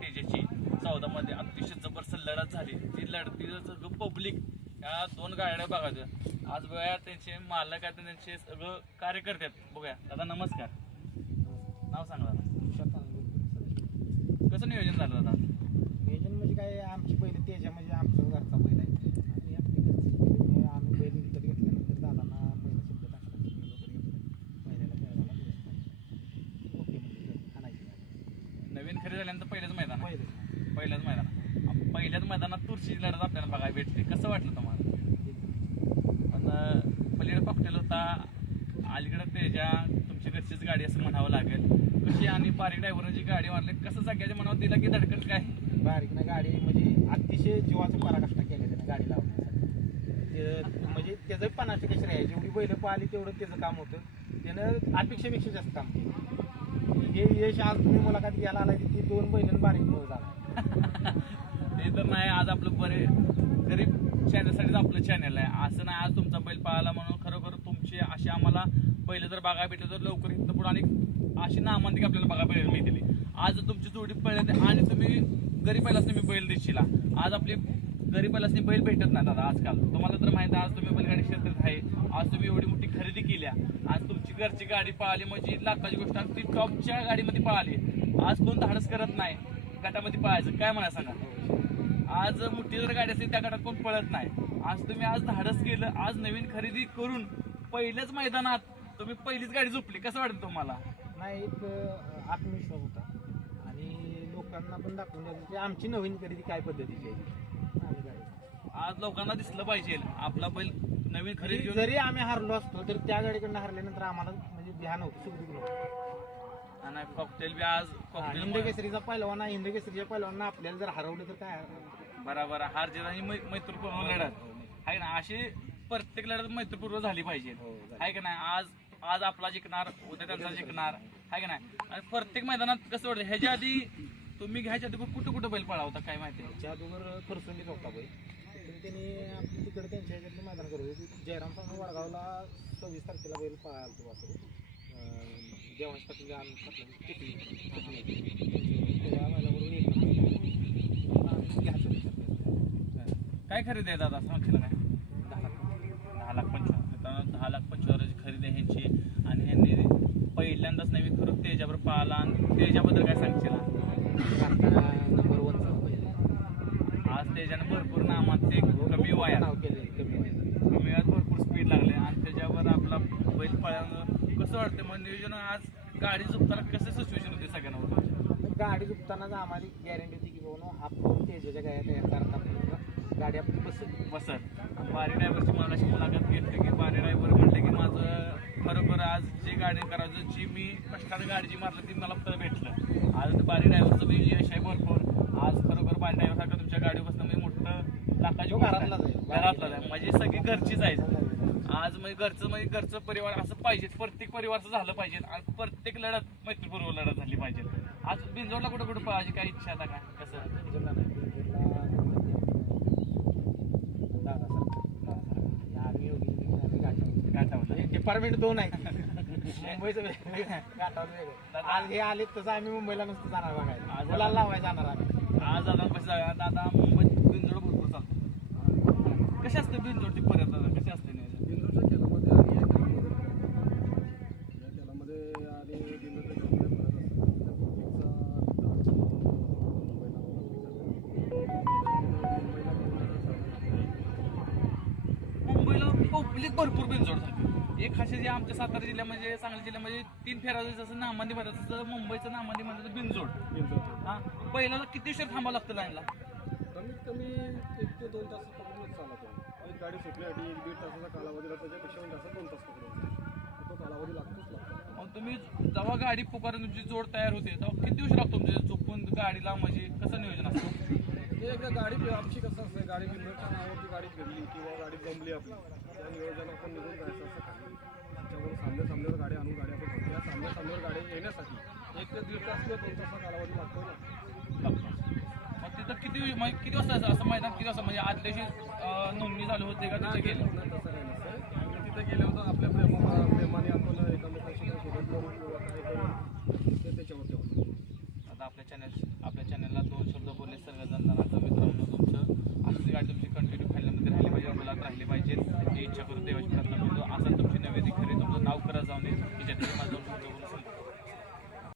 तेजाची चौदामध्ये अतिशय जबरदस्त लढत झाली. ती लढतीचं सगळं पब्लिक या दोन गाड्या बघायचं आज बघा त्यांचे मालक आहेत त्यांचे सगळं कार्यकर्ते आहेत. बघूया. दादा नमस्कार. नाव सांगा दादा. कसं नियोजन झालं दादा? नियोजन म्हणजे काय आमची बैल तेजा म्हणजे आमचा घरचा बैल आहे आणि आपली घरची बैल म्हणजे आम्ही बैल विकत घेतल्यानंतर दादांना पहिला शब्द टाकला की बैल वगैरे घेतलं. पहिल्याला खेळायला दिवस पाहिजे. ओके म्हणजे आणायची खरेदी झाल्यानंतर पहिल्याच मैदान आहे. पहिलं. पहिल्याच मैदान पहिल्याच मैदानात तुळशीची लढत आपल्याला बघायला भेटते कसं वाटलं तुम्हाला? पण अं, पलीकडे कॉकटेल होता अलीकडे तेजा तुमची घरचीच गाडी असं म्हणावं लागेल. कशी आणि बारीक ड्रायव्हरची गाडी मारली कसं सगळ्याच्या मनावर दिला की धडकन काय? बारीक ना गाडी म्हणजे अतिशय जीवाचा पराकाष्ठा केला त्यानं गाडी लावण्यासाठी ते म्हणजे त्याचं पन्नास टक्के श्रेय आहे. जेवढी बैल पाहिली तेवढं त्याचं काम होतं. त्यानं अपेक्षेपेक्षा जास्त काम केलं. हे यश आज तुम्ही मुलाखत घ्यायला आला की दोन बैलन बारीक मुळे झाला. ते तर नाही आज आपलं बरे गरीब चॅनलसाठीच आपलं चॅनल आहे. असं नाही आज तुमचा बैल पाहायला म्हणून खरोखर तुमचे असे आम्हाला पहिले जर बघायला भेटलं तर लवकर इथं पुढे आणि अशी नामांतिक आपल्याला बघायला भेटेल मिळतील. आज तुमची जोडी पहिले आणि तुम्ही गरीब बैलाच तुम्ही बैल दिशीला आज आपली गरीब बैलासनी बैल भेटत नाही दादा आजकाल. तुम्हाला तर माहिती आज तुम्ही बैलगाडी क्षेत्रात आहे. आज तुम्ही एवढी मोठी खरेदी केल्या. आज तुमची घरची गाडी पळाली म्हणजे लाखाची गोष्ट. ती टॉपच्या गाडीमध्ये पळाली. आज कोण धाडस करत नाही गटामध्ये पळायचं? काय म्हणा सांगा? आज मोठी जर गाडी असेल त्या गटात कोण पळत नाही. आज तुम्ही आज धाडस केलं आज नवीन खरेदी करून पहिल्याच मैदानात तुम्ही पहिलीच गाडी झोपली. कसं वाटतं तुम्हाला? नाही एक आत्मविश्वास होता. आणि लोकांना पण दाखवून द्यायचं की आमची नवीन खरेदी काय पद्धतीची आहे. आज लोकांना दिसलं पाहिजे. आपला बैल नवीन खरेदी जरी आम्ही हारलो असतो तर त्या गाडीकडनं हरल्यानंतर आम्हाला म्हणजे ध्यान होतं सुखदुःख नव्हतं आणि कॉकटेल बी आज हिंद केसरीचा पहिलवान आहे, हिंद केसरीच्या पहिलवान आपल्याला जर हरवलं तर काय बराबर हार जित आणि मै- मैत्रीपूर्ण लढत. आहे ना अशी प्रत्येक लढत मैत्रीपूर्व झाली पाहिजे. हो. आहे का नाही? आज आज आपला जिंकणार उद्या त्यांचा जिंकणार. आहे का नाही? आणि प्रत्येक मैदानात कसं वाटतं? ह्याच्या आधी तुम्ही घ्यायच्या आधी कुठं कुठं बैल पळा होता? काय माहिती? होता बाई पण त्यांनी आपली तिकडे त्यांच्या ह्याच्यातलं मैदान होते जयराम स्वामी वडगावला सव्वीस तारखेला बैल पळायला तो असं. देवांश पाटील आम्ही किती? काय खरेदी आहे दादा? सांगशील काय. दहा लाख दहा लाख पंचवीस मित्रांनो दहा लाख पंचवीसची खरेदी ह्यांची. आणि ह्यांनी पहिल्यांदाच नवी खरं तेजावर पाहिला आणि तेजाबद्दल काय सांगशील नंबर वनचा बैल आज तेजाने भरपूर नामात ते कमी वयात नाव केले कमी वयात कमी वेळात भरपूर स्पीड लागले आणि त्याच्यावर आपला बैल पळायला कसं वाटतं मग नियोजन आज गाडी झोपताना कसं सिच्युएशन होते सगळ्यांना गाडी झुकतानाच आम्हाला गॅरंटी होती की बाबा आपण तेजाच्या गाड्या तयार करत गाडी आपली बसेल बसत बारी ड्रायव्हरची मला अशी मुलाखत घेतली की बारी ड्रायव्हर म्हटले की माझं खरोखर आज जे गाडी करायचं जी मी कष्टाने गाडी जी मारली ती मला फळ भेटलं. आज बारी ड्रायव्हरचं बी यश आहे भरपूर. आज खरोखर बारी ड्रायव्हर सारखं तुमच्या गाडी बसणं म्हणजे मोठं लाखाची आहे. आहे. घरातलाच आहे. म्हणजे सगळी घरचीच आहेत. आज म्हणजे घरचं म्हणजे घरचं परिवार असं पाहिजे प्रत्येक परिवारचं झालं पाहिजे आणि प्रत्येक लढत मैत्रीपूर्व लढत झाली पाहिजे आज बिंजोडला कुठं कुठं पाहिजे काय इच्छा आता काय? कसं. गाठावलं हे डिपार्टमेंट दोन आहे मुंबईचं आज हे आले तसं आम्ही मुंबईला नसतो जाणार बघायला. आज- मुलाला लावायला जाणार आम्ही. आज दादा कसं दादा मुंबईत बिंजोड भरपूर चालतो? कशी असते बिंजोड ती पर्यंत दादा कशी असते? पब्लिक भरपूर बिंजोड झाली. एक खाशी जे आमच्या सातारा जिल्ह्यामध्ये सांगली जिल्ह्यामध्ये तीन फेरा जसं नामांदी भरत तसं मुंबईचं नामांदी म्हणजे बिंजोड बिंदूचं. हा? पहिल्याला किती उशीर थांबावं लागतं लाईनला? कमीत कमी एक ते दोन तास पकडूनच चालतो एक गाडी सुटण्यासाठी एक दीड तासाचा कालावधी लागतो त्याच्यापेक्षा पण जास्त दोन तास पकडून तो कालावधी लागतोच लागतो. मग तुम्ही जेव्हा गाडी पुकारून तुमची जोड तयार होते तेव्हा किती उशीर लागतो म्हणजे झोपून गाडीला म्हणजे कसं नियोजन असतं? ते एकदा गाडी आमची कसं असतं गाडी बिंदूच्या नावावरती गाडी फिरली किंवा गाडी जमली आपली त्या नियोजन आपण निघून जायचं असं खाली त्याच्यावर सामने सामन्यावर गाडी आणून गाडी आपण. या. सामने सामन्यावर गाडी येण्यासाठी एक ते दीड तास किंवा दोन तासचा कालावधी लागतो ना. मग तिथं किती किती वाजता असं- असं मैदान किती वाजता? म्हणजे आदल्या दिवशी नोंदणी चालू होते का तिथे गेलं? तसं